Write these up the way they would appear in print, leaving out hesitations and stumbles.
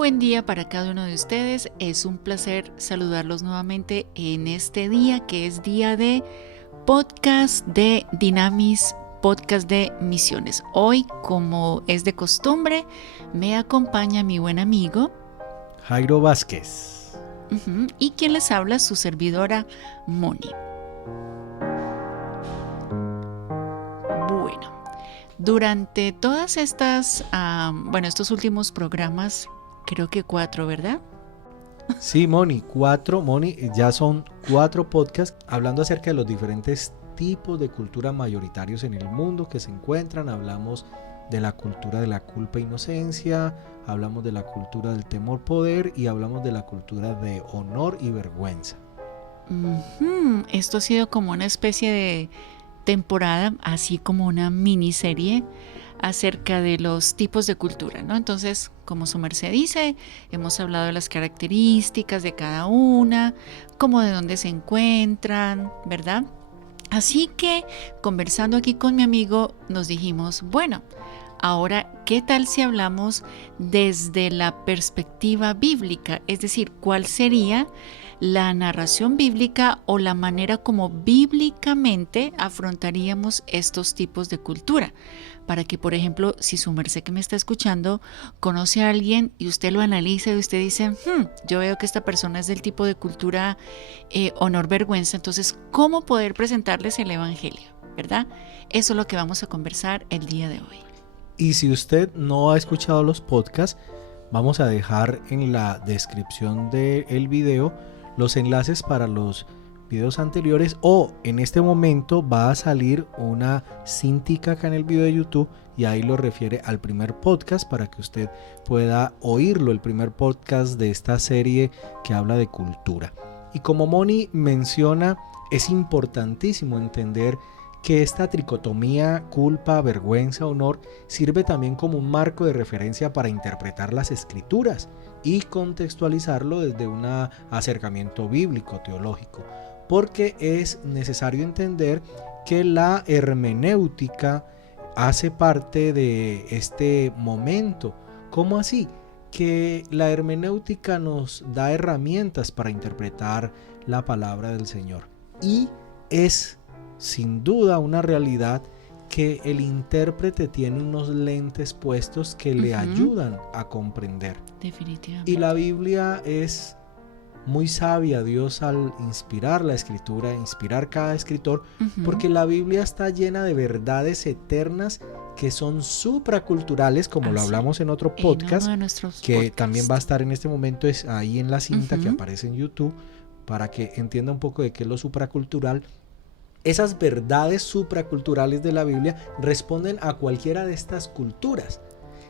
buen día para cada uno de ustedes. Es un placer saludarlos nuevamente en este día que es día de podcast de Dynamis, podcast de misiones. Hoy, como es de costumbre, me acompaña mi buen amigo Jairo Vázquez. Y quien les habla, su servidora Moni. Bueno, durante todas estas, estos últimos programas, creo que 4, ¿verdad? Sí, Moni, ya son 4 podcasts hablando acerca de los diferentes tipos de cultura mayoritarios en el mundo que se encuentran. Hablamos de la cultura de la culpa e inocencia, hablamos de la cultura del temor-poder y hablamos de la cultura de honor y vergüenza. Esto ha sido como una especie de temporada, así como una miniserie acerca de los tipos de cultura, ¿no? Entonces, como su merced dice, hemos hablado de las características de cada una, como de dónde se encuentran, ¿verdad? Así que, conversando aquí con mi amigo, nos dijimos, bueno, ahora, ¿qué tal si hablamos desde la perspectiva bíblica? Es decir, ¿cuál sería la narración bíblica o la manera como bíblicamente afrontaríamos estos tipos de cultura? Para que, por ejemplo, si su merced que me está escuchando conoce a alguien y usted lo analiza y usted dice, yo veo que esta persona es del tipo de cultura honor-vergüenza, entonces, ¿cómo poder presentarles el evangelio? ¿Verdad? Eso es lo que vamos a conversar el día de hoy. Y si usted no ha escuchado los podcasts, vamos a dejar en la descripción del video los enlaces para los videos anteriores, o en este momento va a salir una cintica acá en el video de YouTube y ahí lo refiere al primer podcast para que usted pueda oírlo, el primer podcast de esta serie que habla de cultura. Y como Moni menciona, es importantísimo entender que esta tricotomía culpa, vergüenza, honor sirve también como un marco de referencia para interpretar las escrituras y contextualizarlo desde un acercamiento bíblico, teológico, porque es necesario entender que la hermenéutica hace parte de este momento. ¿Cómo así? Que la hermenéutica nos da herramientas para interpretar la palabra del Señor, y es sin duda una realidad que el intérprete tiene unos lentes puestos que le ayudan a comprender. Definitivamente. Y la Biblia es muy sabia, Dios al inspirar la escritura, inspirar cada escritor, porque la Biblia está llena de verdades eternas que son supraculturales, como lo hablamos en otro podcast, que también va a estar en este momento, es ahí en la cinta que aparece en YouTube, para que entienda un poco de qué es lo supracultural. Esas verdades supraculturales de la Biblia responden a cualquiera de estas culturas.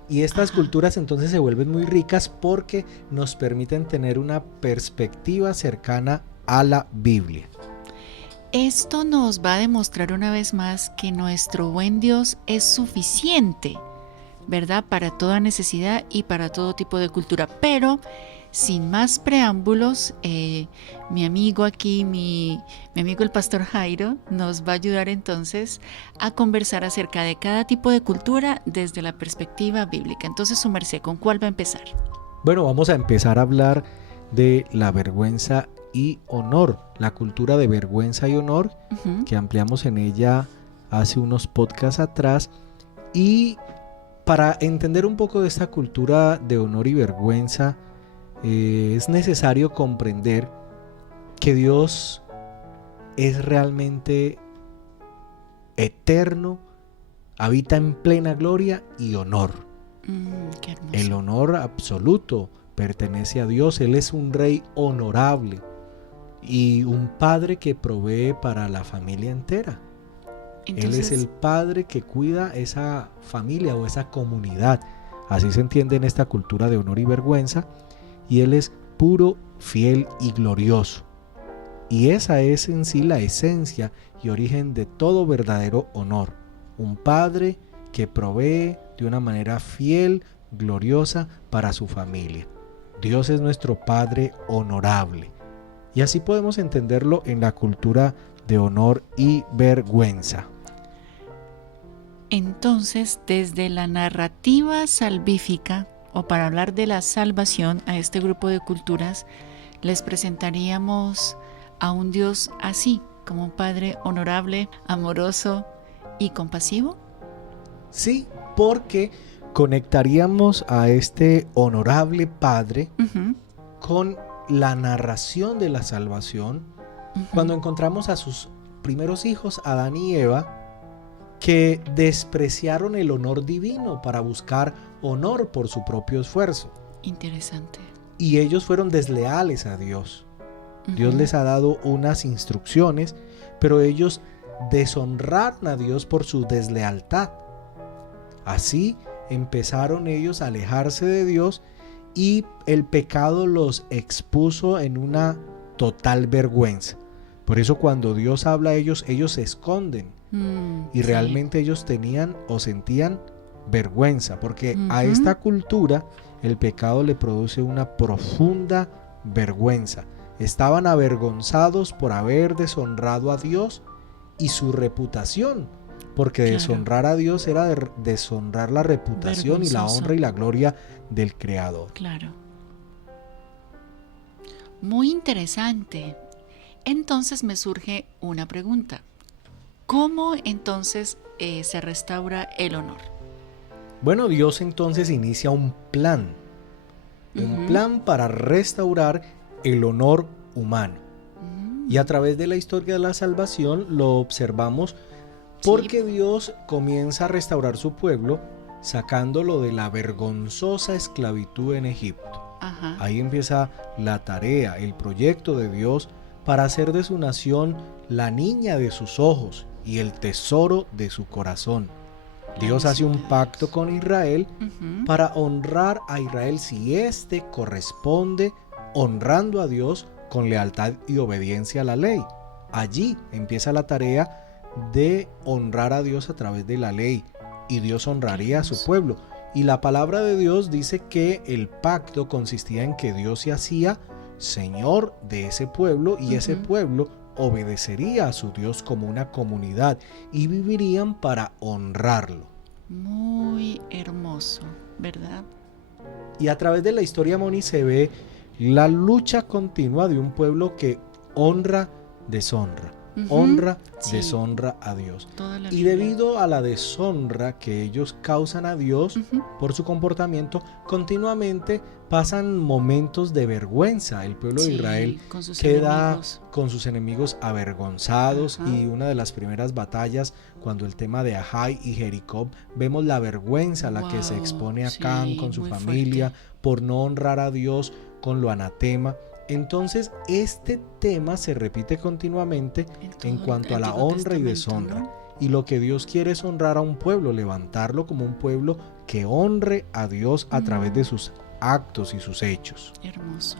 Y estas culturas entonces se vuelven muy ricas porque nos permiten tener una perspectiva cercana a la Biblia. Esto nos va a demostrar una vez más que nuestro buen Dios es suficiente, ¿verdad? Para toda necesidad y para todo tipo de cultura. Pero sin más preámbulos, mi amigo aquí, mi amigo el pastor Jairo, nos va a ayudar entonces a conversar acerca de cada tipo de cultura desde la perspectiva bíblica. Entonces, su merced, ¿con cuál va a empezar? Bueno, vamos a empezar a hablar de la vergüenza y honor, la cultura de vergüenza y honor, que ampliamos en ella hace unos podcasts atrás. Y para entender un poco de esta cultura de honor y vergüenza, es necesario comprender que Dios es realmente eterno, habita en plena gloria y honor. Qué hermoso. El honor absoluto pertenece a Dios. Él es un rey honorable y un padre que provee para la familia entera. Entonces, Él es el padre que cuida esa familia o esa comunidad. Así se entiende en esta cultura de honor y vergüenza. Y Él es puro, fiel y glorioso. Y esa es en sí la esencia y origen de todo verdadero honor. Un padre que provee de una manera fiel, gloriosa para su familia. Dios es nuestro Padre honorable. Y así podemos entenderlo en la cultura de honor y vergüenza. Entonces, desde la narrativa salvífica, o para hablar de la salvación a este grupo de culturas, les presentaríamos a un Dios así, como un Padre honorable, amoroso y compasivo? Sí, porque conectaríamos a este honorable Padre Uh-huh, con la narración de la salvación uh-huh. cuando encontramos a sus primeros hijos, Adán y Eva, que despreciaron el honor divino para buscar honor por su propio esfuerzo. Interesante. Y ellos fueron desleales a Dios. Dios les ha dado unas instrucciones, pero ellos deshonraron a Dios por su deslealtad. Así empezaron ellos a alejarse de Dios y el pecado los expuso en una total vergüenza. Por eso cuando Dios habla a ellos se esconden y realmente ellos tenían o sentían vergüenza, porque a esta cultura el pecado le produce una profunda vergüenza. Estaban avergonzados por haber deshonrado a Dios y su reputación, porque deshonrar a Dios era deshonrar la reputación y la honra y la gloria del Creador. Claro. Muy interesante. Entonces me surge una pregunta. ¿Cómo entonces se restaura el honor? Bueno, Dios entonces inicia un plan para restaurar el honor humano. Y a través de la historia de la salvación lo observamos porque Dios comienza a restaurar su pueblo sacándolo de la vergonzosa esclavitud en Egipto. Ajá. Ahí empieza la tarea, el proyecto de Dios para hacer de su nación la niña de sus ojos y el tesoro de su corazón. Dios hace un pacto con Israel para honrar a Israel si éste corresponde honrando a Dios con lealtad y obediencia a la ley. Allí empieza la tarea de honrar a Dios a través de la ley, y Dios honraría a su pueblo. Y la palabra de Dios dice que el pacto consistía en que Dios se hacía Señor de ese pueblo y ese pueblo obedecería a su Dios como una comunidad y vivirían para honrarlo. Muy hermoso, ¿verdad? Y a través de la historia, Moni, se ve la lucha continua de un pueblo que honra, deshonra. Honra, deshonra a Dios. Y debido a la deshonra que ellos causan a Dios por su comportamiento, continuamente pasan momentos de vergüenza. El pueblo de Israel queda con sus enemigos avergonzados. Y una de las primeras batallas, cuando el tema de Ajai y Jericó, vemos la vergüenza a la que se expone Acán con su familia por no honrar a Dios con lo anatema. Entonces este tema se repite continuamente en cuanto a la honra y deshonra, ¿no? Y lo que Dios quiere es honrar a un pueblo, levantarlo como un pueblo que honre a Dios a través de sus actos y sus hechos. Hermoso.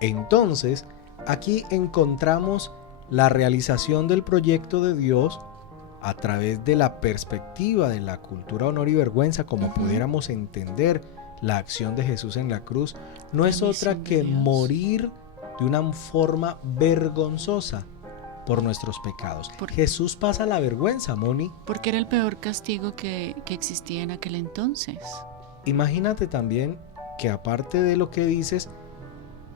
Entonces aquí encontramos la realización del proyecto de Dios a través de la perspectiva de la cultura honor y vergüenza, como pudiéramos entender la acción de Jesús en la cruz. No es otra que morir de una forma vergonzosa por nuestros pecados. Jesús pasa la vergüenza, Moni. Porque era el peor castigo que existía en aquel entonces. Imagínate también que, aparte de lo que dices,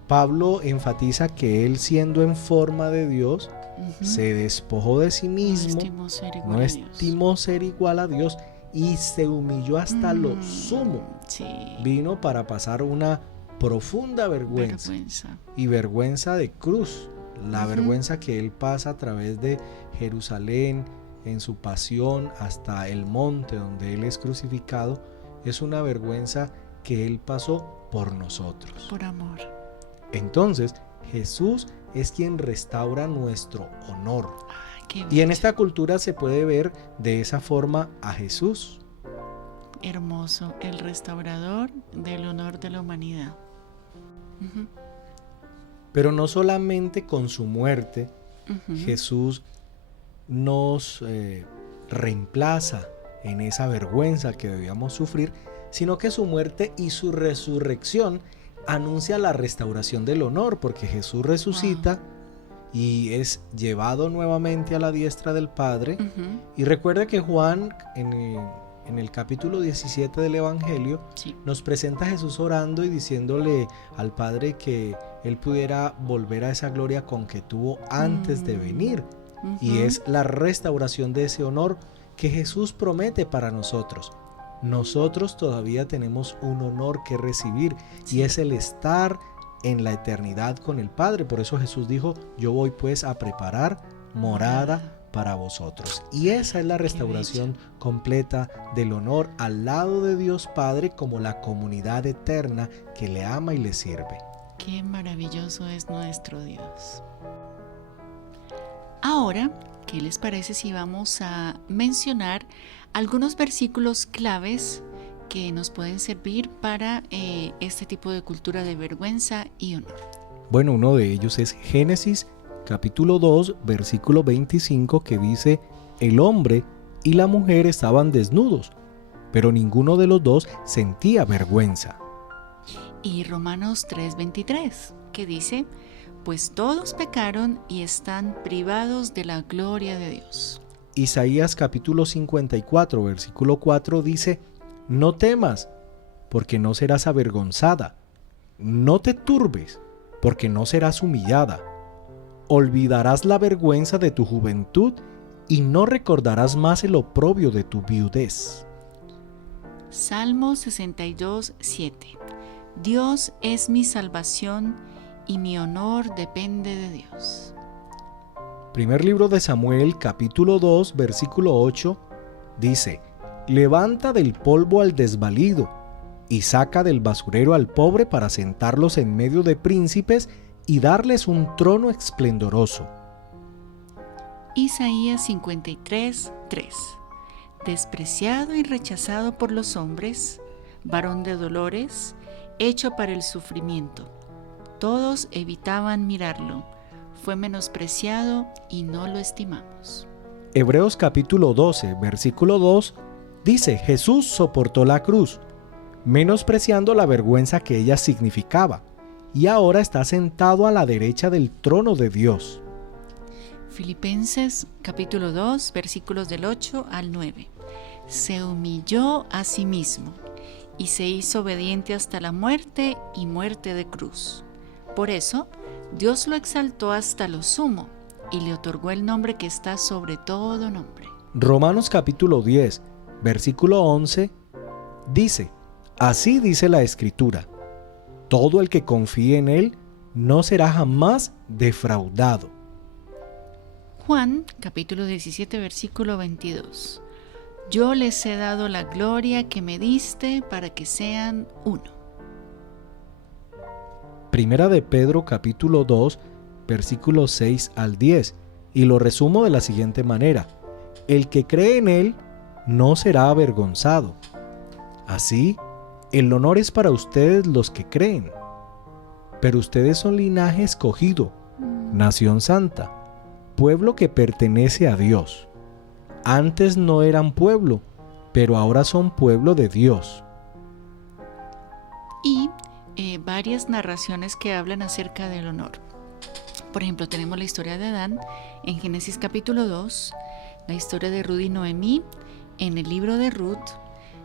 Pablo enfatiza que él, siendo en forma de Dios, se despojó de sí mismo, no estimó ser igual a Dios y se humilló hasta lo sumo. Vino para pasar una profunda vergüenza. Y vergüenza de cruz. La vergüenza que él pasa a través de Jerusalén en su pasión hasta el monte donde él es crucificado, es una vergüenza que él pasó por nosotros. Por amor. Entonces, Jesús es quien restaura nuestro honor. Y en esta cultura se puede ver de esa forma a Jesús. Hermoso, el restaurador del honor de la humanidad. Pero no solamente con su muerte Jesús nos reemplaza en esa vergüenza que debíamos sufrir, sino que su muerte y su resurrección anuncia la restauración del honor, porque Jesús resucita y es llevado nuevamente a la diestra del Padre. Y recuerda que Juan, en en el capítulo 17 del Evangelio, Sí. nos presenta a Jesús orando y diciéndole al Padre que Él pudiera volver a esa gloria con que tuvo antes de venir. Y es la restauración de ese honor que Jesús promete para nosotros. Nosotros todavía tenemos un honor que recibir, Sí. y es el estar en la eternidad con el Padre. Por eso Jesús dijo: yo voy pues a preparar morada para vosotros. Y esa es la restauración completa del honor al lado de Dios Padre como la comunidad eterna que le ama y le sirve. Qué maravilloso es nuestro Dios. Ahora, ¿qué les parece si vamos a mencionar algunos versículos claves que nos pueden servir para este tipo de cultura de vergüenza y honor? Bueno, uno de ellos es Génesis capítulo 2, versículo 25, que dice: el hombre y la mujer estaban desnudos, pero ninguno de los dos sentía vergüenza. Y Romanos 3:23, que dice: pues todos pecaron y están privados de la gloria de Dios. Isaías capítulo 54, versículo 4 dice: no temas, porque no serás avergonzada. No te turbes, porque no serás humillada. Olvidarás la vergüenza de tu juventud y no recordarás más el oprobio de tu viudez. Salmo 62:7. Dios es mi salvación y mi honor depende de Dios. Primer libro de Samuel, capítulo 2, versículo 8, dice: levanta del polvo al desvalido y saca del basurero al pobre para sentarlos en medio de príncipes y darles un trono esplendoroso. Isaías 53:3. Despreciado y rechazado por los hombres, varón de dolores, hecho para el sufrimiento. Todos evitaban mirarlo. Fue menospreciado y no lo estimamos. Hebreos capítulo 12, versículo 2, dice: Jesús soportó la cruz, menospreciando la vergüenza que ella significaba, y ahora está sentado a la derecha del trono de Dios. Filipenses capítulo 2, versículos del 8 al 9. Se humilló a sí mismo y se hizo obediente hasta la muerte y muerte de cruz. Por eso, Dios lo exaltó hasta lo sumo y le otorgó el nombre que está sobre todo nombre. Romanos capítulo 10, versículo 11, dice: así dice la Escritura, todo el que confíe en Él no será jamás defraudado. Juan capítulo 17, versículo 22. Yo les he dado la gloria que me diste para que sean uno. Primera de Pedro capítulo 2, versículos 6 al 10, y lo resumo de la siguiente manera: el que cree en Él no será avergonzado. Así, el honor es para ustedes los que creen. Pero ustedes son linaje escogido, nación santa, pueblo que pertenece a Dios. Antes no eran pueblo, pero ahora son pueblo de Dios. Y varias narraciones que hablan acerca del honor. Por ejemplo, tenemos la historia de Adán en Génesis capítulo 2, la historia de Ruth y Noemí en el libro de Ruth,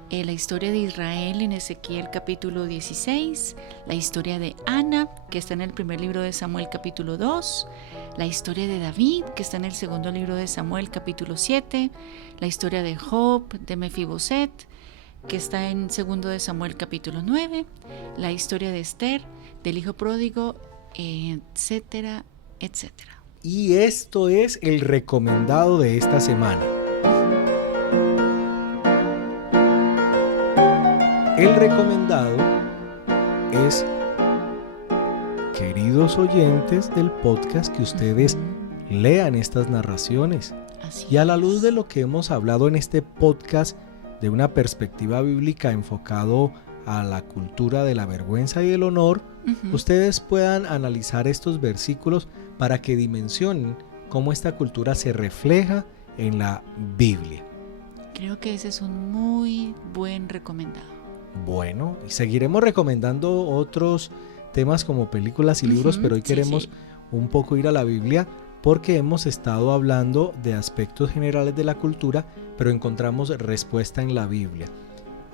la historia de Israel en Ezequiel capítulo 16, la historia de Ana, que está en el primer libro de Samuel capítulo 2, la historia de David, que está en el segundo libro de Samuel capítulo 7, la historia de Job, de Mefiboset, que está en segundo de Samuel capítulo 9, la historia de Esther, del hijo pródigo, etcétera, etcétera. Y esto es el recomendado de esta semana. El recomendado es, queridos oyentes del podcast, que ustedes lean estas narraciones. Así Y a la es. luz de lo que hemos hablado en este podcast, de una perspectiva bíblica enfocado a la cultura de la vergüenza y el honor, ustedes puedan analizar estos versículos para que dimensionen cómo esta cultura se refleja en la Biblia. Creo que ese es un muy buen recomendado. Bueno, y seguiremos recomendando otros temas como películas y libros, pero hoy sí, queremos sí. un poco ir a la Biblia porque hemos estado hablando de aspectos generales de la cultura, pero encontramos respuesta en la Biblia.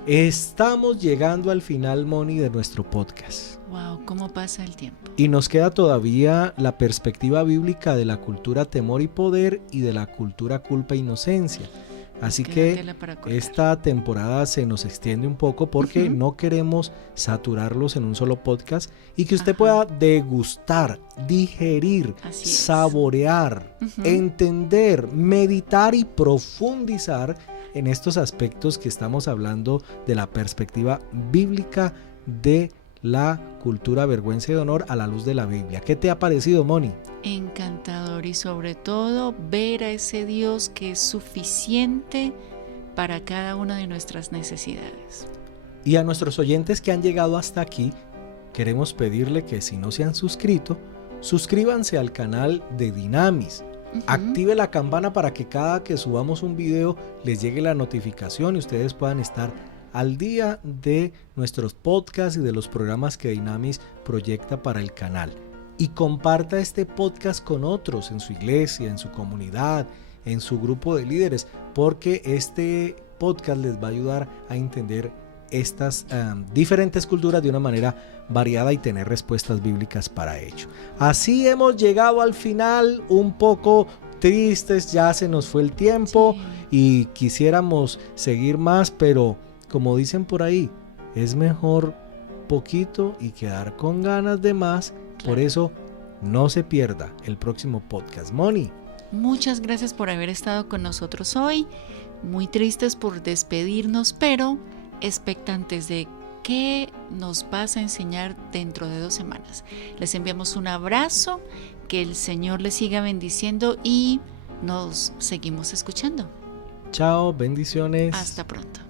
Estamos llegando al final, Moni, de nuestro podcast. Wow, ¿cómo pasa el tiempo? Y nos queda todavía la perspectiva bíblica de la cultura temor y poder y de la cultura culpa e inocencia. Así que esta temporada se nos extiende un poco porque no queremos saturarlos en un solo podcast y que usted pueda degustar, digerir, saborear, entender, meditar y profundizar en estos aspectos que estamos hablando de la perspectiva bíblica de la cultura vergüenza y honor a la luz de la Biblia. ¿Qué te ha parecido, Moni? Encantador, y sobre todo ver a ese Dios que es suficiente para cada una de nuestras necesidades. Y a nuestros oyentes que han llegado hasta aquí, queremos pedirle que si no se han suscrito, suscríbanse al canal de Dynamis. Active la campana para que cada que subamos un video les llegue la notificación y ustedes puedan estar al día de nuestros podcasts y de los programas que Dynamis proyecta para el canal. Y comparta este podcast con otros en su iglesia, en su comunidad, en su grupo de líderes, porque este podcast les va a ayudar a entender estas diferentes culturas de una manera variada y tener respuestas bíblicas para ello. Así hemos llegado al final, un poco tristes, ya se nos fue el tiempo y quisiéramos seguir más, pero como dicen por ahí, es mejor poquito y quedar con ganas de más. Por eso no se pierda el próximo podcast. Moni, muchas gracias por haber estado con nosotros hoy. Muy tristes por despedirnos, pero expectantes de qué nos vas a enseñar dentro de 2 semanas. Les enviamos un abrazo, que el Señor les siga bendiciendo y nos seguimos escuchando. Chao, bendiciones. Hasta pronto.